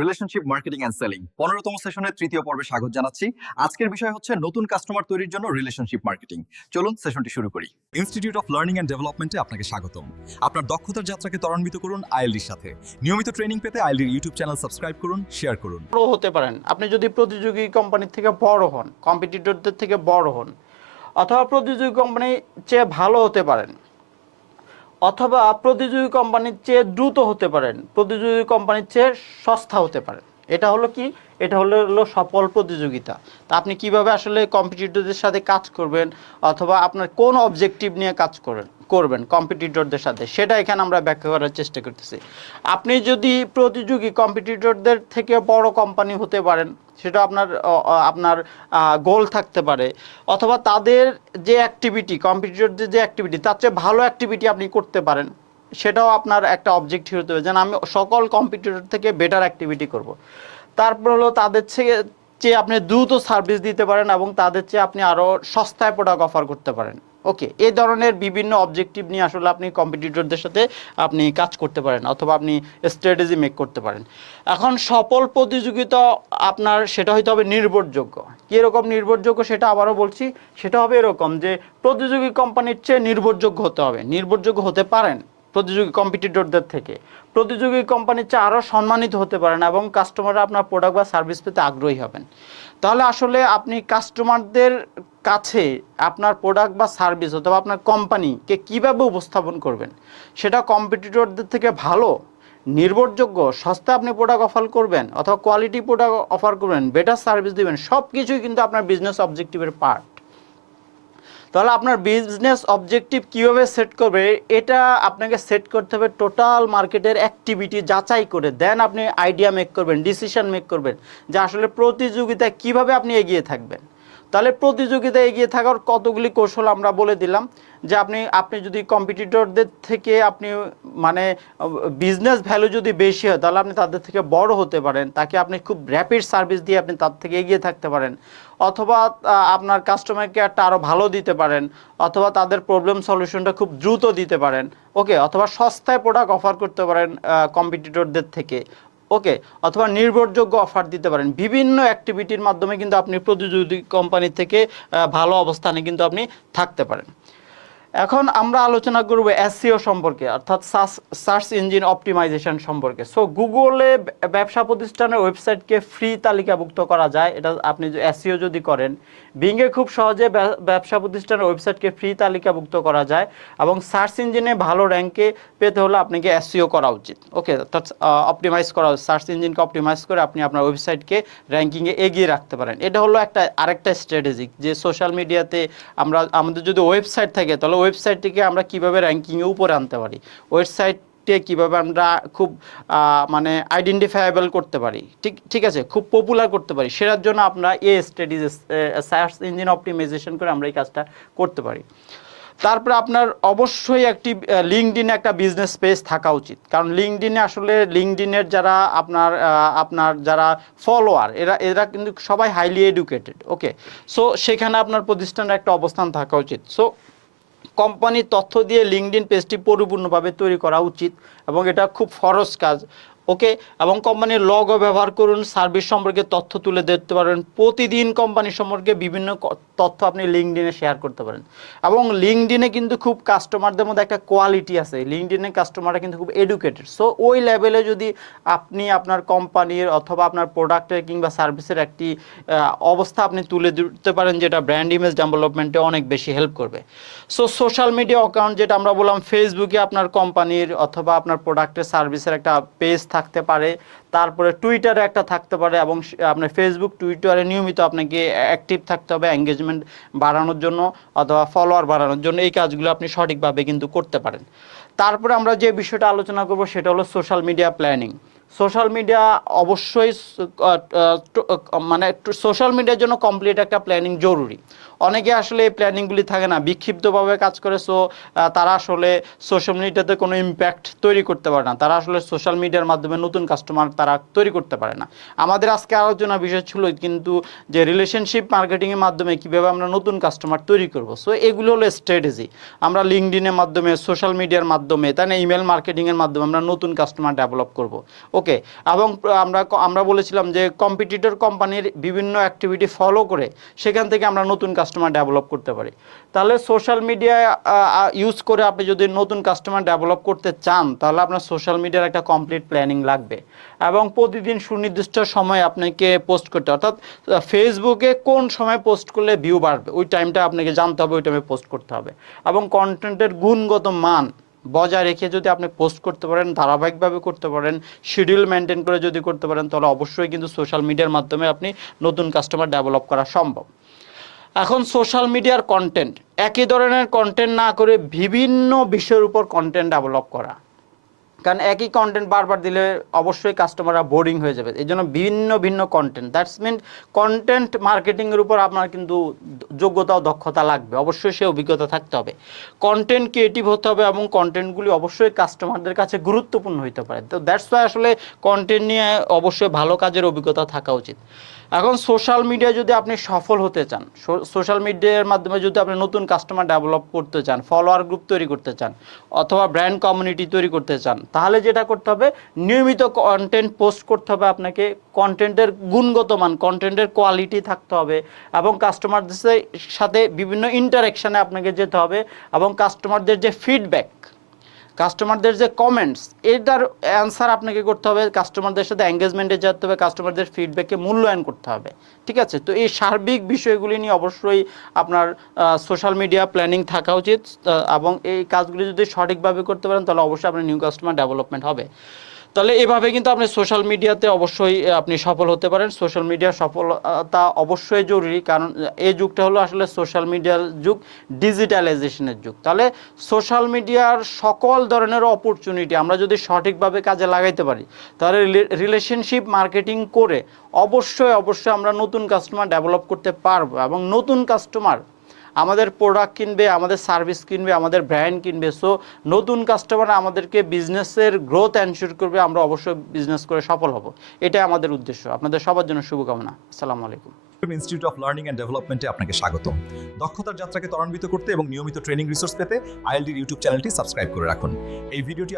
Relationship marketing and selling 15তম সেশনের তৃতীয় পর্বে স্বাগত জানাচ্ছি। আজকের বিষয় হচ্ছে নতুন কাস্টমার তৈরির জন্য রিলেশনশিপ মার্কেটিং। চলুন সেশনটি শুরু করি। ইনস্টিটিউট অফ লার্নিং অ্যান্ড ডেভেলপমেন্টে আপনাকে স্বাগতম। আপনার দক্ষতার যাত্রাকে ত্বরান্বিত করুন আইএলডির সাথে। নিয়মিত ট্রেনিং পেতে আইএলডির ইউটিউব চ্যানেল সাবস্ক্রাইব করুন, শেয়ার করুন। বড় হতে পারেন আপনি যদি প্রতিযোগী কোম্পানির থেকে বড় হন, কম্পিটিটরদের থেকে বড় হন, অথবা প্রতিযোগী কোম্পানির চেয়ে ভালো হতে পারেন, অথবা প্রতিযোগী কোম্পানির চেয়ে দ্রুত হতে পারেন, প্রতিযোগী কোম্পানির চেয়ে সস্তা হতে পারেন। এটা হলো কি? এটা হলো সফল প্রতিযোগিতা। তা আপনি কিভাবে আসলে কম্পিটিটরদের সাথে কাজ করবেন, অথবা আপনার কোন অবজেক্টিভ নিয়ে কাজ করবেন কম্পিটিটরদের সাথে, সেটা এখানে আমরা ব্যাখ্যা করার চেষ্টা করতেছি। আপনি যদি প্রতিযোগী কম্পিটিটরদের থেকে বড় কোম্পানি হতে পারেন, সেটা আপনার আপনার গোল থাকতে পারে, অথবা তাদের যে অ্যাক্টিভিটি, কম্পিটিটরদের যে অ্যাক্টিভিটি, তার চেয়ে ভালো অ্যাক্টিভিটি আপনি করতে পারেন, সেটাও আপনার একটা অবজেক্টিভ হতে হবে, যেন আমি সকল কম্পিটিটর থেকে বেটার অ্যাক্টিভিটি করব। তারপর হলো তাদের চেয়ে আপনি দ্রুত সার্ভিস দিতে পারেন, এবং তাদের চেয়ে আপনি আরও সস্তায় প্রোডাক্ট অফার করতে পারেন। ওকে, এই ধরনের বিভিন্ন অবজেক্টিভ নিয়ে আসলে আপনি কম্পিটিটরদের সাথে আপনি কাজ করতে পারেন, অথবা আপনি স্ট্র্যাটেজি মেক করতে পারেন। এখন সফল প্রতিযোগিতা আপনার সেটা হয়তো হবে নির্ভরযোগ্য। কীরকম নির্ভরযোগ্য সেটা আবারও বলছি, সেটা হবে এরকম যে প্রতিযোগী কোম্পানির চেয়ে নির্ভরযোগ্য হতে হবে, নির্ভরযোগ্য হতে পারেন প্রতিযোগী কম্পিটিটরদের থেকে, প্রতিযোগী কোম্পানির চেয়ে আরও সম্মানিত হতে পারেন, এবং কাস্টমাররা আপনার প্রোডাক্ট বা সার্ভিস পেতে আগ্রহী হবেন। তাহলে আসলে আপনি কাস্টমারদের কাছে আপনার প্রোডাক্ট বা সার্ভিস অথবা আপনার কোম্পানিকে কীভাবে উপস্থাপন করবেন, সেটা কম্পিটিটরদের থেকে ভালো, নির্ভরযোগ্য, সস্তা আপনি প্রোডাক্ট অফার করবেন, অথবা কোয়ালিটি প্রোডাক্ট অফার করবেন, বেটার সার্ভিস দিবেন, সব কিছুই কিন্তু আপনার বিজনেস অবজেক্টিভের পার্ট। তাহলে আপনার বিজনেস অবজেক্টিভ কীভাবে সেট করবে, এটা আপনাকে সেট করতে হবে টোটাল মার্কেটের অ্যাক্টিভিটি যাচাই করে। দেন আপনি আইডিয়া মেক করবেন, ডিসিশন মেক করবেন যে আসলে প্রতিযোগিতায় কীভাবে আপনি এগিয়ে থাকবেন। তাহলে প্রতিযোগিতায় এগিয়ে থাকার কতগুলি কৌশল আমরা বলে দিলাম, যে আপনি যদি কম্পিটিটরদের থেকে আপনি মানে বিজনেস ভ্যালু যদি বেশি হয়, তাহলে আপনি তাদের থেকে বড় হতে পারেন, তাকে আপনি খুব র্যাপিড সার্ভিস দিয়ে আপনি তার থেকে এগিয়ে থাকতে পারেন, অথবা আপনার কাস্টমার কেয়ারটা আরও ভালো দিতে পারেন, অথবা তাদের প্রবলেম সলিউশনটা খুব দ্রুত দিতে পারেন। ওকে, অথবা সস্তায় প্রোডাক্ট অফার করতে পারেন কম্পিটিটরদের থেকে। ওকে, অথবা নির্ভরযোগ্য অফার দিতে পারেন। বিভিন্ন অ্যাক্টিভিটির মাধ্যমে কিন্তু আপনি প্রতিযোগী কোম্পানি থেকে ভালো অবস্থানে কিন্তু আপনি থাকতে পারেন। এখন আমরা আলোচনা করব এসইও সম্পর্কে, অর্থাৎ সার্চ ইঞ্জিন অপটিমাইজেশন সম্পর্কে। সো গুগলে ব্যবসা প্রতিষ্ঠানের ওয়েবসাইটকে ফ্রি তালিকাভুক্ত করা যায়, এটা আপনি এসইও যদি করেন। বিংয়ে খুব সহজে ব্যবসা প্রতিষ্ঠানের ওয়েবসাইটকে ফ্রি তালিকাভুক্ত করা যায়, এবং সার্চ ইঞ্জিনে ভালো র্যাঙ্কে পেতে হলে আপনাকে এসইও করা উচিত। ওকে, অর্থাৎ অপটিমাইজ করা, সার্চ ইঞ্জিনকে অপটিমাইজ করে আপনি আপনার ওয়েবসাইটকে র্যাঙ্কিংয়ে এগিয়ে রাখতে পারেন। এটা হলো আরেকটা স্ট্র্যাটেজি, যে সোশ্যাল মিডিয়াতে আমাদের যদি ওয়েবসাইট থাকে, তাহলে ওয়েবসাইটটিকে আমরা কিভাবে র্যাঙ্কিংয়ে উপরে আনতে পারি, ওয়েবসাইটে কিভাবে আমরা খুব মানে আইডেন্টিফাইয়েবল করতে পারি, ঠিক আছে, খুব পপুলার করতে পারি, সেটার জন্য আমরা এই স্ট্র্যাটেজি সার্চ ইঞ্জিন অপটিমাইজেশন করে আমরা এই কাজটা করতে পারি। তারপরে আপনার অবশ্যই একটি লিঙ্কডইনে একটা বিজনেস পেজ থাকা উচিত, কারণ লিঙ্কডইনে আসলে লিঙ্কডইনের যারা আপনার যারা ফলোয়ার, এরা কিন্তু সবাই হাইলি এডুকেটেড। ওকে, সো সেখানে আপনার প্রতিষ্ঠানের একটা অবস্থান থাকা উচিত। সো কোম্পানির তথ্য দিয়ে লিঙ্কডইন পেজটি পরিপূর্ণভাবে তৈরি করা উচিত, এবং এটা খুব ফরজ কাজ। ওকে, এবং কোম্পানির লগো ব্যবহার করুন, সার্ভিস সম্পর্কে তথ্য তুলে ধরতে পারবেন, প্রতিদিন কোম্পানি সম্পর্কে বিভিন্ন তথ্য আপনি লিঙ্কডইনে শেয়ার করতে পারেন। এবং লিঙ্কডইনে কিন্তু খুব কাস্টমারদের মধ্যে একটা কোয়ালিটি আছে, লিঙ্কডইনে কাস্টমাররা কিন্তু খুব এডুকেটেড। সো ওই লেভেলে যদি আপনি আপনার কোম্পানির অথবা আপনার প্রোডাক্টের কিংবা সার্ভিসের একটি অবস্থা আপনি তুলে ধরতে পারেন, যেটা ব্র্যান্ড ইমেজ ডেভেলপমেন্টে অনেক বেশি হেল্প করবে। সো সোশ্যাল মিডিয়া অ্যাকাউন্ট, যেটা আমরা বললাম, ফেসবুকে আপনার কোম্পানির অথবা আপনার প্রোডাক্টের সার্ভিসের একটা পেজ থাকতে পারে, তারপরে টুইটারে একটা থাকতে পারে, এবং আপনার ফেসবুক টুইটারে নিয়মিত আপনাকে অ্যাক্টিভ থাকতে হবে এঙ্গেজমেন্ট বাড়ানোর জন্য অথবা ফলোয়ার বাড়ানোর জন্য। এই কাজগুলো আপনি সঠিকভাবে কিন্তু করতে পারেন। তারপরে আমরা যে বিষয়টা আলোচনা করব সেটা হলো social media planning. Social media অবশ্যই মানে সোশ্যাল মিডিয়ার জন্য কমপ্লিট একটা প্ল্যানিং জরুরি। অনেকে আসলে এই প্ল্যানিংগুলি থাকে না, বিক্ষিপ্তভাবে কাজ করে। সো তারা আসলে সোশ্যাল মিডিয়াতে কোনো ইম্প্যাক্ট তৈরি করতে পারে না, তারা আসলে সোশ্যাল মিডিয়ার মাধ্যমে নতুন কাস্টমার তারা তৈরি করতে পারে না। আমাদের আজকে আলোচনা বিষয় ছিল কিন্তু যে রিলেশনশিপ মার্কেটিংয়ের মাধ্যমে কীভাবে আমরা নতুন কাস্টমার তৈরি করব। সো এগুলো হলো স্ট্র্যাটেজি। আমরা লিঙ্কডইনের মাধ্যমে, সোশ্যাল মিডিয়ার মাধ্যমে, তাই না, ইমেল মার্কেটিংয়ের মাধ্যমে আমরা নতুন কাস্টমার ডেভেলপ করব। ওকে, এবং আমরা বলেছিলাম যে কম্পিটিটর কোম্পানির বিভিন্ন অ্যাক্টিভিটি ফলো করে সেখান থেকে আমরা নতুন কাস্টমার ডেভেলপ করতে পারি। তাহলে সোশ্যাল মিডিয়া ইউজ করে আপনি যদি নতুন কাস্টমার ডেভেলপ করতে চান তাহলে আপনার সোশ্যাল মিডিয়ার একটা কমপ্লিট প্ল্যানিং লাগবে এবং প্রতিদিন সুনির্দিষ্ট সময় আপনাকে পোস্ট করতে, অর্থাৎ ফেসবুকে কোন সময় পোস্ট করলে ভিউ বাড়বে ওই টাইমটা আপনাকে জানতে হবে, ওই টাইমে পোস্ট করতে হবে। এবং কন্টেন্টের গুণগত মান বজায় রেখে যদি আপনি পোস্ট করতে পারেন, ধারাবাহিকভাবে করতে পারেন, শিডিউল মেনটেন করে যদি করতে পারেন, তাহলে অবশ্যই কিন্তু সোশ্যাল মিডিয়ার মাধ্যমে আপনি নতুন কাস্টমার ডেভেলপ করা সম্ভব। এখন সোশ্যাল মিডিয়ার কন্টেন্ট, একই ধরনের কন্টেন্ট না করে বিভিন্ন বিষয়ের উপর কন্টেন্ট ডেভেলপ করা, কারণ একই কন্টেন্ট বারবার দিলে অবশ্যই কাস্টমাররা বোরিং হয়ে যাবে। এই জন্য ভিন্ন ভিন্ন কন্টেন্ট, দ্যাটস মিন কন্টেন্ট মার্কেটিংয়ের উপর আপনার কিন্তু যোগ্যতা ও দক্ষতা লাগবে, অবশ্যই সে অভিজ্ঞতা থাকতে হবে, কন্টেন্ট ক্রিয়েটিভ হতে হবে এবং কন্টেন্টগুলি অবশ্যই কাস্টমারদের কাছে গুরুত্বপূর্ণ হতে পারে। তো দ্যাটস ওয়াই আসলে কন্টেন্ট নিয়ে অবশ্যই ভালো কাজের অভিজ্ঞতা থাকা উচিত। এখন সোশ্যাল মিডিয়ায় যদি আপনি সফল হতে চান, সোশ্যাল মিডিয়ার মাধ্যমে যদি আপনি নতুন কাস্টমার ডেভেলপ করতে চান, ফলোয়ার গ্রুপ তৈরি করতে চান অথবা ব্র্যান্ড কমিউনিটি তৈরি করতে চান, তাহলে যেটা করতে হবে নিয়মিত কন্টেন্ট পোস্ট করতে হবে আপনাকে, কন্টেন্টের গুণগত মান, কন্টেন্টের কোয়ালিটি থাকতে হবে এবং কাস্টমারদের সাথে বিভিন্ন ইন্টারাকশানে আপনাকে যেতে হবে এবং কাস্টমারদের যে ফিডব্যাক, কাস্টমারদের যে কমেন্টস, এটার অ্যান্সার আপনাকে করতে হবে, কাস্টমারদের সাথে এঙ্গেজমেন্টে যেতে হবে, কাস্টমারদের ফিডব্যাককে মূল্যায়ন করতে হবে। ঠিক আছে, তো এই সার্বিক বিষয়গুলি নিয়ে অবশ্যই আপনার সোশ্যাল মিডিয়া প্ল্যানিং থাকা উচিত এবং এই কাজগুলি যদি সঠিকভাবে করতে পারেন তাহলে অবশ্যই আপনার নিউ কাস্টমার ডেভেলপমেন্ট হবে। তাহলে এভাবে কিন্তু আপনি সোশ্যাল মিডিয়াতে অবশ্যই আপনি সফল হতে পারেন। সোশ্যাল মিডিয়ার সফলতা অবশ্যই জরুরি, কারণ এই যুগটা হলো আসলে সোশ্যাল মিডিয়ার যুগ, ডিজিটালাইজেশনের যুগ। তাহলে সোশ্যাল মিডিয়ার সকল ধরনের অপরচুনিটি আমরা যদি সঠিকভাবে কাজে লাগাইতে পারি তাহলে রিলেশনশিপ মার্কেটিং করে অবশ্যই আমরা নতুন কাস্টমার ডেভেলপ করতে পারবো এবং নতুন কাস্টমার আমাদের প্রোডাক্ট কিনবে, আমাদের সার্ভিস কিনবে, আমাদের ব্র্যান্ড কিনবে। সো নতুন কাস্টমার আমাদেরকে বিজনেসের গ্রোথ এনশিওর করবে, আমরা অবশ্যই বিজনেস করে সফল হব। এটাই আমাদের উদ্দেশ্য। আপনাদের সবার জন্য শুভকামনা। আসসালামু আলাইকুম। ইনস্টিটিউট অফ লার্নিং অ্যান্ড ডেভেলপমেন্টে আপনাকে স্বাগতম। দক্ষতার যাত্রাকে ত্বরান্বিত করতে এবং নিয়মিত ট্রেনিং রিসোর্স পেতে আইএলডির ইউটিউব চ্যানেলটি সাবস্ক্রাইব করে রাখুন। এই ভিডিওটি